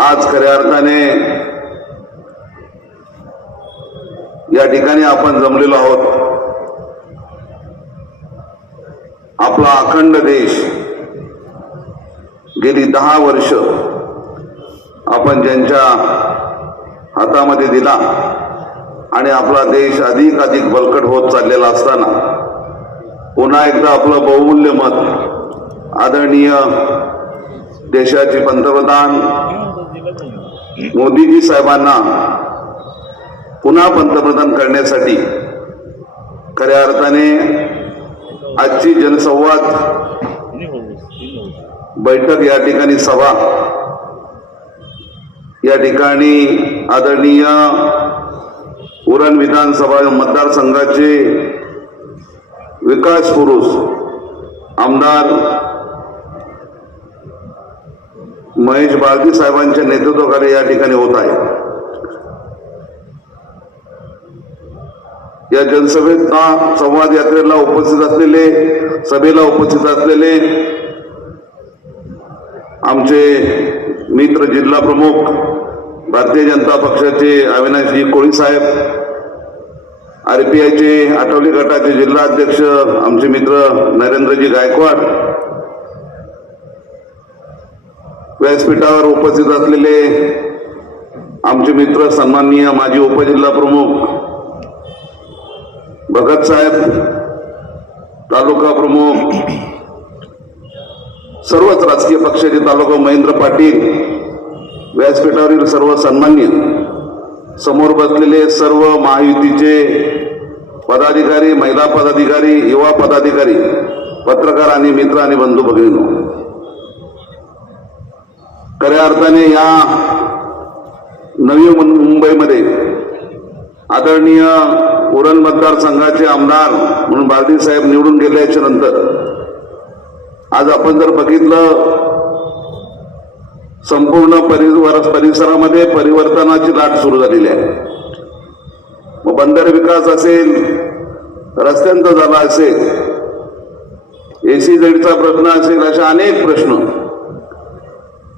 आज खऱ्या अर्थाने या ठिकाणी आपण जमलेलो आहोत. आपला अखंड देश गेली दहा वर्ष आपण ज्यांच्या हातामध्ये दिला आणि आपला देश अधिक अधिक बलकट होत चाललेला असताना पुन्हा एकदा आपलं बहुमूल्य मत आदरणीय देशाचे पंतप्रधान मोदीजी साहेबांना पुन्हा पंतप्रधान करण्यासाठी खऱ्या अर्थाने आजची जनसंवाद बैठक या ठिकाणी सभा या ठिकाणी आदरणीय उरण विधानसभा मतदारसंघाचे विकास पुरुष आमदार महेश बाळगी साहेबांच्या नेतृत्वाखाली या ठिकाणी होत आहे. या जनसभेचा संवाद यात्रेला उपस्थित असलेले सभेला उपस्थित असलेले आमचे मित्र जिल्हा प्रमुख भारतीय जनता पक्षाचे अविनाशजी कोळी साहेब आर पी आयचे आठवली गटाचे जिल्हा अध्यक्ष आमचे मित्र नरेंद्रजी गायकवाड व्यासपीठावर उपस्थित असलेले आमचे मित्र सन्माननीय माजी उपजिल्हा प्रमुख भगत साहेब तालुका प्रमुख सर्वच राजकीय पक्षाचे तालुका महेंद्र पाटील व्यासपीठावरील सर्व सन्मान्य समोर बसलेले सर्व महायुतीचे पदाधिकारी महिला पदाधिकारी युवा पदाधिकारी पत्रकार आणि मित्र आणि बंधू भगिनीनो खऱ्या अर्थाने या नवी मुंबईमध्ये आदरणीय उरण मतदारसंघाचे आमदार म्हणून बाळदी साहेब निवडून गेल्याच्यानंतर आज आपण जर बघितलं संपूर्ण परिवार परिसरामध्ये परिवर्तनाची लाट सुरू झालेली आहे. मग बंदर विकास असेल रस्त्यांचा झाला असेल एसी जेडचा प्रश्न असेल अशा अनेक प्रश्न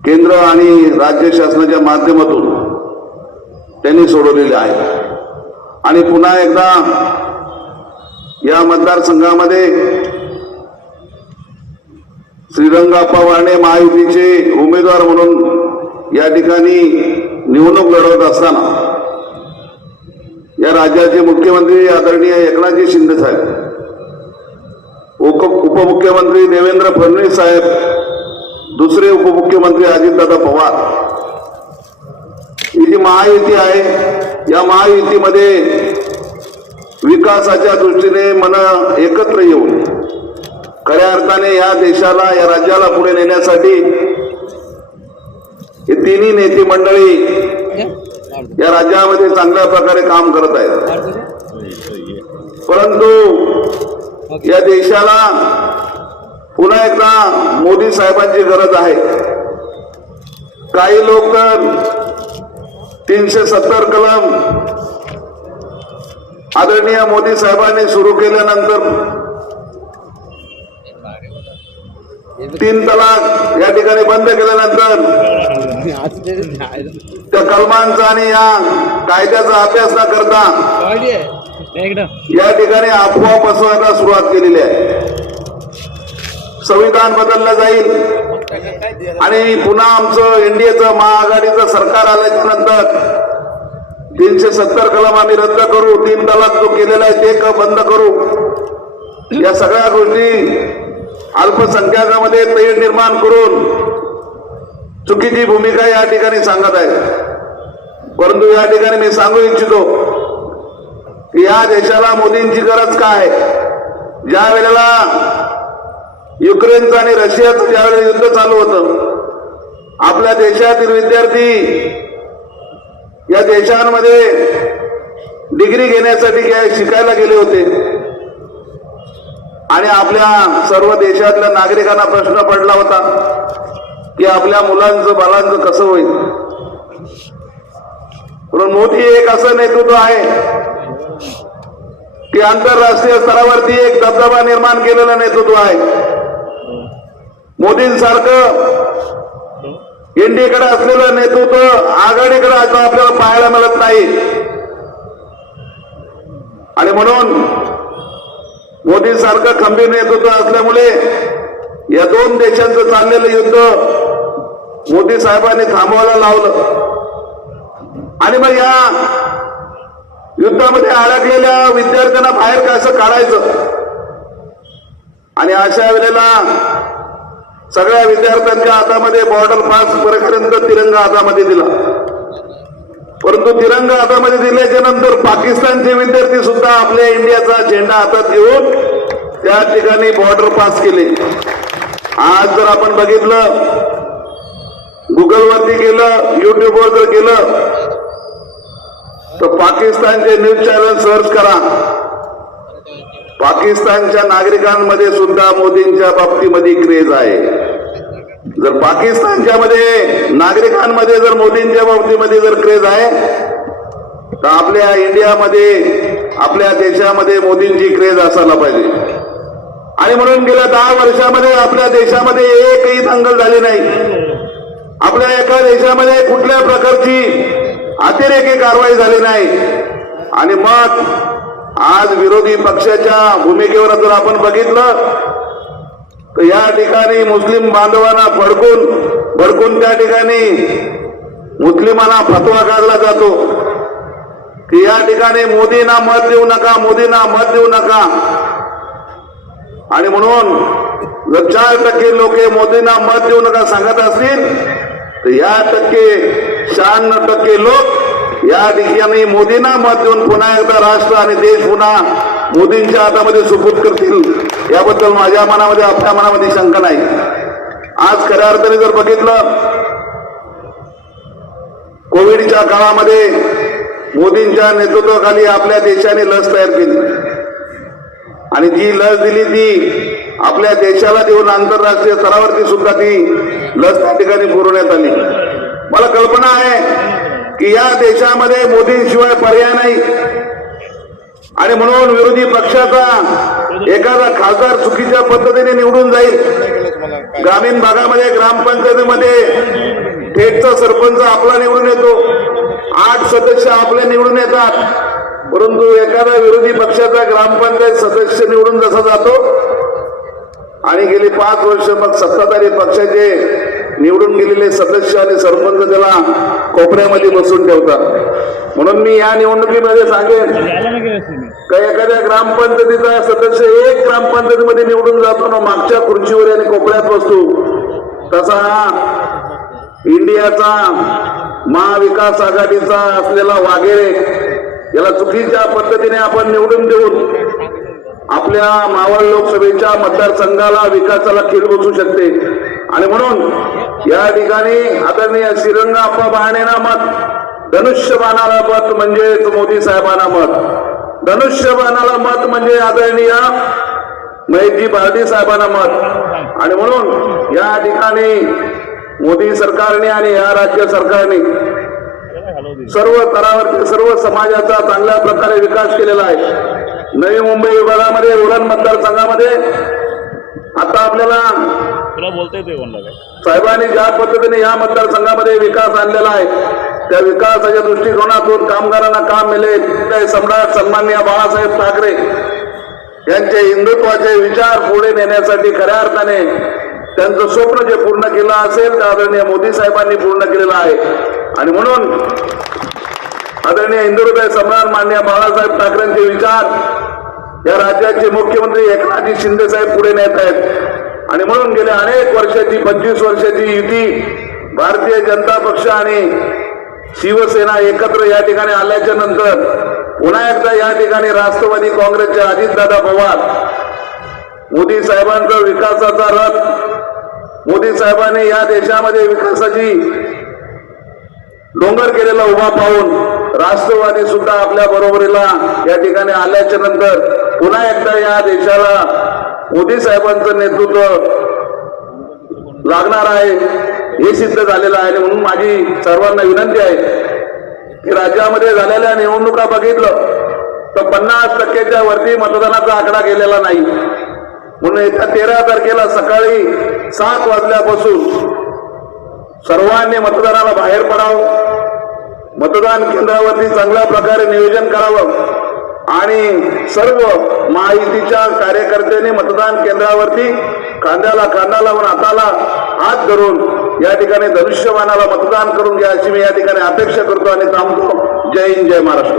केंद्र आणि राज्य शासनाच्या माध्यमातून त्यांनी सोडवलेले आहेत. आणि पुन्हा एकदा या मतदारसंघामध्ये श्रीरंगाप्पा वाणे महायुतीचे उमेदवार म्हणून या ठिकाणी निवडणूक लढवत असताना या राज्याचे मुख्यमंत्री आदरणीय एकनाथजी शिंदे साहेब उप उपमुख्यमंत्री देवेंद्र फडणवीस साहेब दुसरे उपमुख्यमंत्री अजितदादा पवार. ही जी महायुती आहे या महायुतीमध्ये विकासाच्या दृष्टीने मन एकत्र येऊन खऱ्या अर्थाने या देशाला या राज्याला पुढे नेण्यासाठी हे तिन्ही नेते मंडळी या राज्यामध्ये चांगल्या प्रकारे काम करत आहेत. परंतु या देशाला पुन्हा एकदा मोदी साहेबांची गरज आहे. काही लोक तीनशे सत्तर कलम आदरणीय मोदी साहेबांनी सुरू केल्यानंतर तीन तलाक या ठिकाणी बंद केल्यानंतर त्या कलमांचा आणि या कायद्याचा अभ्यास न करता या ठिकाणी अफवा पसरवायला सुरुवात केलेली आहे. संविधान बदललं जाईल. आणि पुन्हा आमचं एनडीएचं महाआघाडीचं सरकार आल्याच्यानंतर तीनशे सत्तर कलम आम्ही रद्द करू तीन तलाक जो केलेला आहे ते क बंद करू. या सगळ्या गोष्टी अल्पसंख्याकामध्ये तेढ निर्माण करून चुकीची भूमिका या ठिकाणी सांगत आहे परंतु या ठिकाणी मी सांगू इच्छितो की या देशाला मोदींची गरज काय? ज्या वेळेला युक्रेनचं आणि रशियाचं ज्यावेळेला युद्ध चालू होतं आपल्या देशातील विद्यार्थी या देशांमध्ये डिग्री घेण्यासाठी शिकायला गेले होते? आणि आपल्या सर्व देशातल्या नागरिकांना प्रश्न पडला होता की आपल्या मुलांचं बालांचं कसं होईल? म्हणून मोदी एक असं नेतृत्व आहे की आंतरराष्ट्रीय स्तरावरती एक दबदबा निर्माण केलेलं नेतृत्व आहे. मोदींसारखं एनडीएकडे असलेलं नेतृत्व आघाडीकडे आता आपल्याला पाहायला मिळत नाही. आणि म्हणून मोदींसारखं खंबीर नेतृत्व असल्यामुळे या दोन देशांचं चाललेलं युद्ध मोदी साहेबांनी थांबवायला लावलं. आणि मग या युद्धामध्ये अडकलेल्या विद्यार्थ्यांना बाहेर कसं काढायचं? आणि अशा वेळेला सगळ्या विद्यार्थ्यांच्या हातामध्ये बॉर्डर पास पर्यंत तिरंगा हातामध्ये दिला. परंतु तिरंगा हातामध्ये दिल्याच्या नंतर पाकिस्तानचे विद्यार्थी सुद्धा आपल्या इंडियाचा झेंडा हातात घेऊन त्या ठिकाणी बॉर्डर पास केले. आज जर आपण बघितलं गुगलवरती गेलं युट्यूबवर जर गेलं तर पाकिस्तानचे न्यूज चॅनल सर्च करा. पाकिस्तानच्या नागरिकांमध्ये सुद्धा मोदींच्या बाबतीमध्ये क्रेज आहे. जर पाकिस्तानच्या मध्ये नागरिकांमध्ये जर मोदींच्या बाबतीमध्ये जर क्रेज आहे तर आपल्या इंडियामध्ये आपल्या देशामध्ये मोदींची क्रेज असायला पाहिजे. आणि म्हणून गेल्या दहा वर्षामध्ये आपल्या देशामध्ये एकही दंगल झाली नाही. आपल्या एका देशामध्ये कुठल्या प्रकारची अतिरेकी कारवाई झाली नाही. आणि मग आज विरोधी पक्षाच्या भूमिकेवर जर आपण बघितलं तर या ठिकाणी मुस्लिम बांधवांना फडकून भडकून त्या ठिकाणी मुस्लिमांना फतवा काढला जातो. की या ठिकाणी मोदींना मत देऊ नका मोदींना मत देऊ नका. आणि म्हणून जर चार टक्के लोक मोदींना मत देऊ नका सांगत असतील तर या टक्के शहाण्णव टक्के लोक या दिशेने मोदींना मत देऊन पुन्हा एकदा राष्ट्र आणि देश पुन्हा मोदींच्या हातामध्ये सुपूत करतील. याबद्दल माझ्या मनामध्ये आपल्या मनामध्ये शंका नाही. आज खऱ्या अर्थाने जर बघितलं कोविडच्या काळामध्ये मोदींच्या नेतृत्वाखाली आपल्या देशाने लस तयार केली. आणि जी लस दिली ती आपल्या देशाला देऊन आंतरराष्ट्रीय स्तरावरती सुद्धा ती लस त्या ठिकाणी पुरवण्यात आली. मला कल्पना आहे की या देशामध्ये मोदींशिवाय पर्याय नाही. आणि म्हणून विरोधी पक्षाचा एखादा खासदार चुकीच्या पद्धतीने निवडून जाईल. ग्रामीण भागामध्ये ग्रामपंचायतीमध्ये थेटचा सरपंच आपला निवडून येतो. आठ सदस्य आपले निवडून येतात. परंतु एखादा विरोधी पक्षाचा ग्रामपंचायत सदस्य निवडून जसा जातो आणि गेली पाच वर्ष मग सत्ताधारी पक्षाचे निवडून गेलेले सदस्य आणि सरपंच त्याला कोपऱ्यामध्ये बसून ठेवतात. म्हणून मी या निवडणुकीमध्ये सांगेन का एखाद्या ग्रामपंचायतीचा सदस्य एक ग्रामपंचायतीमध्ये निवडून जातो ना मागच्या खुर्चीवर आणि कोपऱ्यात बसतो. तसा हा इंडियाचा महाविकास आघाडीचा असलेला वागेरे याला चुकीच्या पद्धतीने आपण निवडून देऊन आपल्या मावळ लोकसभेच्या मतदारसंघाला विकासाला खेळ बसू शकते. आणि म्हणून या ठिकाणी आदरणीय श्रीरंगा अप्पा बहाणेना मत धनुष्यबाणाला मत म्हणजेच मोदी साहेबांना मत. धनुष्यबाणाला मत म्हणजे आदरणीय महेशजी भारती साहेबांना मत. आणि म्हणून या ठिकाणी मोदी सरकारने आणि या राज्य सरकारने सर्व स्तरावरती सर्व समाजाचा चांगल्या प्रकारे विकास केलेला आहे. नवी मुंबई विभागामध्ये उरण मतदारसंघामध्ये आता आपल्याला तुला बोलता येते कोणला काय? साहेबांनी ज्या पद्धतीने या मतदारसंघामध्ये विकास आणलेला आहे त्या विकासाच्या दृष्टिकोनातून कामगारांना काम मिळेल ते सम्राट सन्माननीय बाळासाहेब ठाकरे यांचे हिंदुत्वाचे विचार पुढे नेण्यासाठी खऱ्या अर्थाने त्यांचं स्वप्न जे पूर्ण केलं असेल ते आदरणीय मोदी साहेबांनी पूर्ण केलेलं आहे. आणि म्हणून आदरणीय हिंदुहृदय सम्राट मान्य बाळासाहेब ठाकरेंचे विचार या राज्याचे मुख्यमंत्री एकनाथजी शिंदे साहेब पुढे नेत आहेत. आणि म्हणून गेल्या अनेक वर्षाची पंचवीस वर्षाची युती भारतीय जनता पक्ष आणि शिवसेना एकत्र या ठिकाणी आल्याच्यानंतर पुन्हा एकदा या ठिकाणी राष्ट्रवादी काँग्रेसचे अजितदादा पवार मोदी साहेबांचा विकासाचा रथ मोदी साहेबांनी या देशामध्ये विकासाची डोंगर केलेला उभा पाहून राष्ट्रवादी सुद्धा आपल्या बरोबरीला या ठिकाणी आल्याच्यानंतर पुन्हा एकदा या देशाला मोदी साहेबांचं नेतृत्व लागणार आहे हे सिद्ध झालेलं आहे आणि म्हणून माझी सर्वांना विनंती आहे की राज्यामध्ये झालेल्या निवडणुका बघितलं तर पन्नास टक्क्याच्या वरती मतदानाचा आकडा गेलेला नाही. म्हणून येत्या तेरा तारखेला सकाळी सात वाजल्यापासून सर्वांनी मतदानाला बाहेर पडावं मतदान केंद्रावरती चांगल्या प्रकारे नियोजन करावं आणि सर्व महायुतीच्या कार्यकर्त्यांनी मतदान केंद्रावरती कांद्याला कांदा लावून हाताला हात धरून या ठिकाणी धनुष्यबाणाला मतदान करून घ्या अशी मी या ठिकाणी अपेक्षा करतो आणि थांबतो. जय हिंद जय महाराष्ट्र.